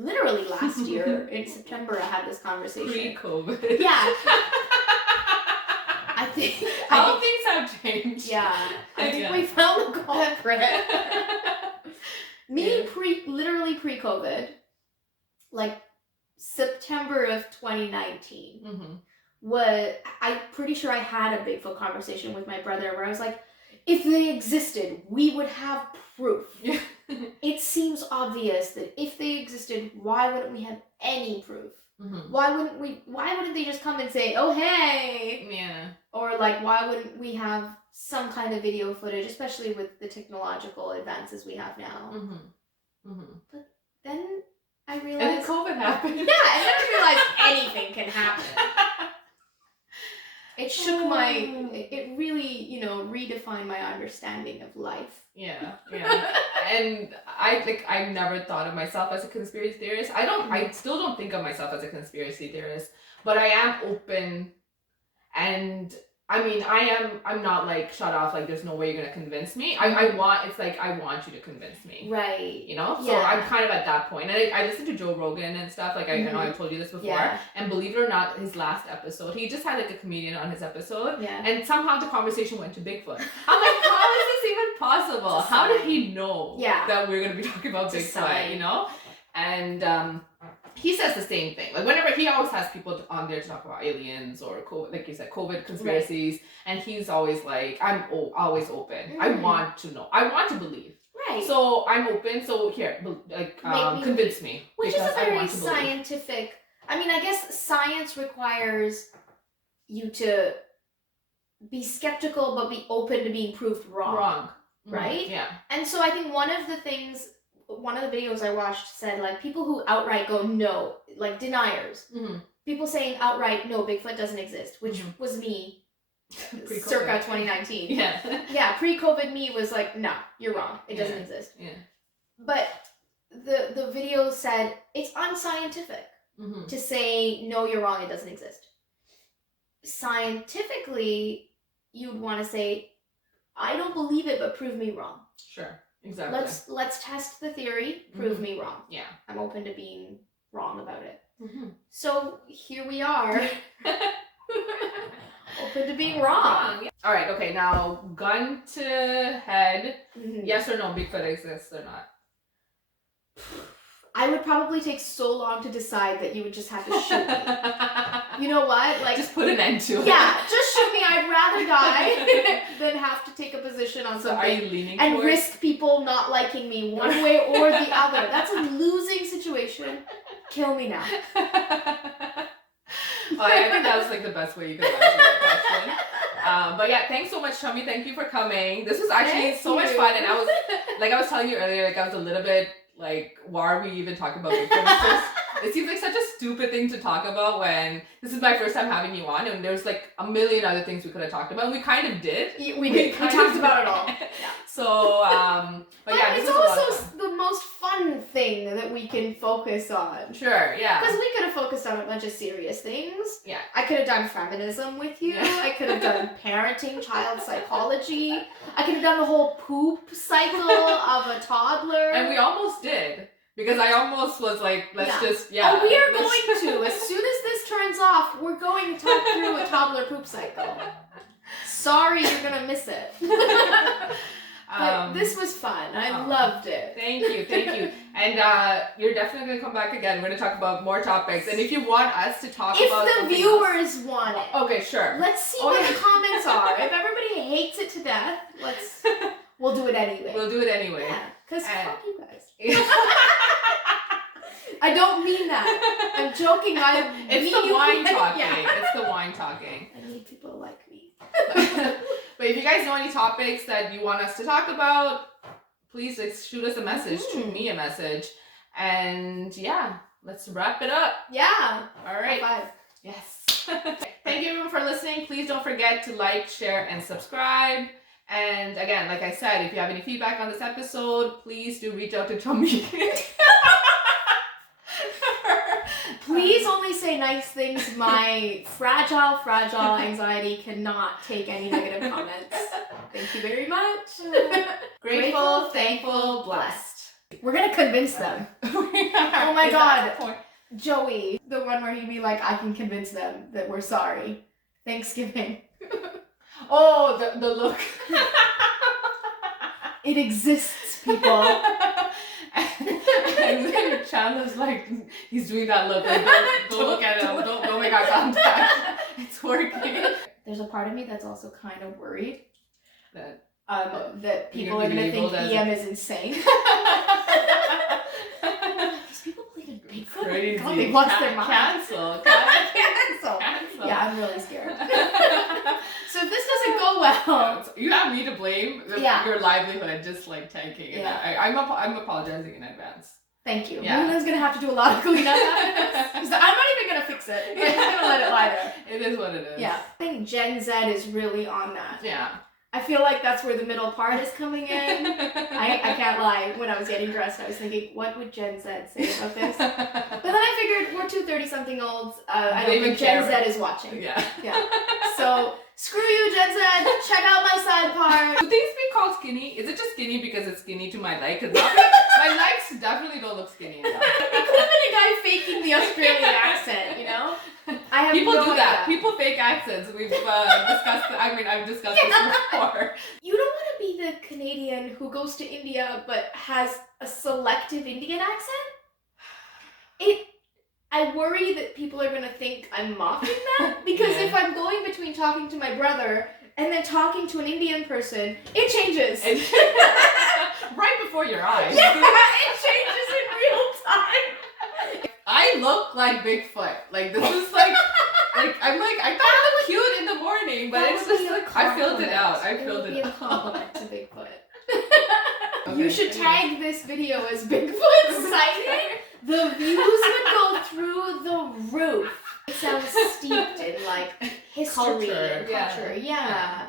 in September, I had this conversation. Pre-COVID. Yeah. I think how things have changed. Yeah. I think we found the culprit. Literally pre-COVID, September of 2019. I'm pretty sure I had a Bigfoot conversation with my brother where I was like, if they existed, we would have proof. It seems obvious that if they existed, why wouldn't we have any proof? Why wouldn't they just come and say, oh, hey? Yeah. Or why wouldn't we have some kind of video footage, especially with the technological advances we have now? But then I realized... And then COVID happened. Yeah, and then I realized anything can happen. It shook it really, redefined my understanding of life. Yeah. And I never thought of myself as a conspiracy theorist. I still don't think of myself as a conspiracy theorist, but I am open, and I'm not shut off, there's no way you're gonna convince me. I want you to convince me. Right. So I'm kind of at that point. And I listen to Joe Rogan and stuff, I know I've told you this before, and believe it or not, his last episode, he just had a comedian on his episode, and somehow the conversation went to Bigfoot. I'm like, how is this even possible? How did he know that we're gonna be talking about Bigfoot, And he says the same thing. Like whenever he always has people on there to talk about aliens or COVID, like you said, COVID conspiracies, right. And he's always like, I'm always open. I want to know. I want to believe. Right. So I'm open. So here, like, convince me. Which is a very scientific. I mean, I guess science requires you to be skeptical, but be open to being proved wrong. Right? Mm-hmm. Yeah. And so I think one of the videos I watched said, like, people who outright go no, like deniers. Mm-hmm. People saying outright, no, Bigfoot doesn't exist, which was me circa 2019. Yeah. Yeah, pre-COVID me was like, no, you're wrong. It doesn't exist. Yeah. But the video said it's unscientific to say, no, you're wrong, it doesn't exist. Scientifically, you'd want to say, I don't believe it, but prove me wrong. Sure, exactly. Let's test the theory, prove me wrong. Yeah. I'm open to being wrong about it. So here we are. Open to being wrong. All right, okay, now gun to head. Yes or no, Bigfoot exists or not? I would probably take so long to decide that you would just have to shoot me. You know what? Like, just put an end to it. Yeah, just shoot me. I'd rather die than have to take a position on something are you leaning and towards... risk people not liking me one way or the other. That's a losing situation. Kill me now. Well, I think that was like the best way you could answer that question. But yeah, thanks so much, Chummy. Thank you for coming. This was actually so much fun, and I was telling you earlier, like I was a little bit like, why are we even talking about Bigfoot? It seems like such a stupid thing to talk about when this is my first time having you on, and there's like a million other things we could have talked about, and we kind of did. We did. We talked about it all. Yeah. So, but yeah, it's also the most fun thing that we can focus on. Sure, yeah. Because we could have focused on a bunch of serious things. Yeah. I could have done feminism with you. Yeah. I could have done parenting, child psychology. I could have done the whole poop cycle of a toddler. And we almost did. Because I almost was like, let's just. Oh, we are going to. As soon as this turns off, we're going to talk through a toddler poop cycle. Sorry, you're going to miss it. But this was fun. I loved it. Thank you. And you're definitely going to come back again. We're going to talk about more topics. And if you want us to talk about if the viewers want it. Okay, sure. Let's see what the comments are. If everybody hates it to death, we'll do it anyway. Yeah, because fuck you guys. I don't mean that. I'm joking. It's the wine talking. Yeah. It's the wine talking. I need people to like me. But if you guys know any topics that you want us to talk about, please shoot us a message. Shoot me a message. And yeah, let's wrap it up. Yeah. All right. High five. Yes. Thank you everyone for listening. Please don't forget to like, share, and subscribe. And again, like I said, if you have any feedback on this episode, please do reach out to Chummy. Please only say nice things. My fragile anxiety cannot take any negative comments. Thank you very much. Grateful, thankful, blessed. We're gonna convince them. Oh my God. Joey, the one where he'd be like, I can convince them that we're sorry. Thanksgiving. Oh, the look. It exists, people. And then Chandler's like, he's doing that look. Like, don't look at him. Don't make eye contact. It's working. There's a part of me that's also kind of worried that people are gonna think EM is insane. These people believe in Bigfoot. Crazy. God, they lost their mind. Cancel. Yeah, I'm really scared. So if this doesn't go well, you have me to blame. Your livelihood just like tanking. Yeah. I'm apologizing in advance. Thank you. Yeah. Luna's gonna have to do a lot of cleanup after this. I'm not even gonna fix it. I'm just gonna let it lie there. It is what it is. Yeah. I think Gen Z is really on that. Yeah. I feel like that's where the middle part is coming in. I can't lie. When I was getting dressed, I was thinking, what would Gen Z say about this? But then I figured we're two 30-something-olds. I don't think Gen Z is watching. Yeah. So screw you, Gen Z. Check out my side part. Do things be called skinny? Is it just skinny because it's skinny to my leg? Because my legs definitely don't look skinny enough. It could have been a guy faking the Australian accent, you know? People do that. People fake accents. We've discussed. I've discussed this before. You don't want to be the Canadian who goes to India but has a selective Indian accent. I worry that people are gonna think I'm mocking that, because if I'm going between talking to my brother and then talking to an Indian person, it changes. Right before your eyes. Yeah, it changes in real time. I look like Bigfoot. Like, this is like I'm like, I thought I looked cute in the morning, but it's just like, I filled it out. I filled it it out. out. A compliment to Bigfoot. Okay, You should tag this video as Bigfoot sighting. The views would go through the roof. It sounds steeped in like history and culture. Yeah.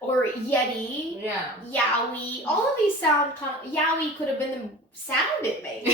Or Yeti. Yeah. Yowie. All of these sound kind of. Yowie could have been the sound it made.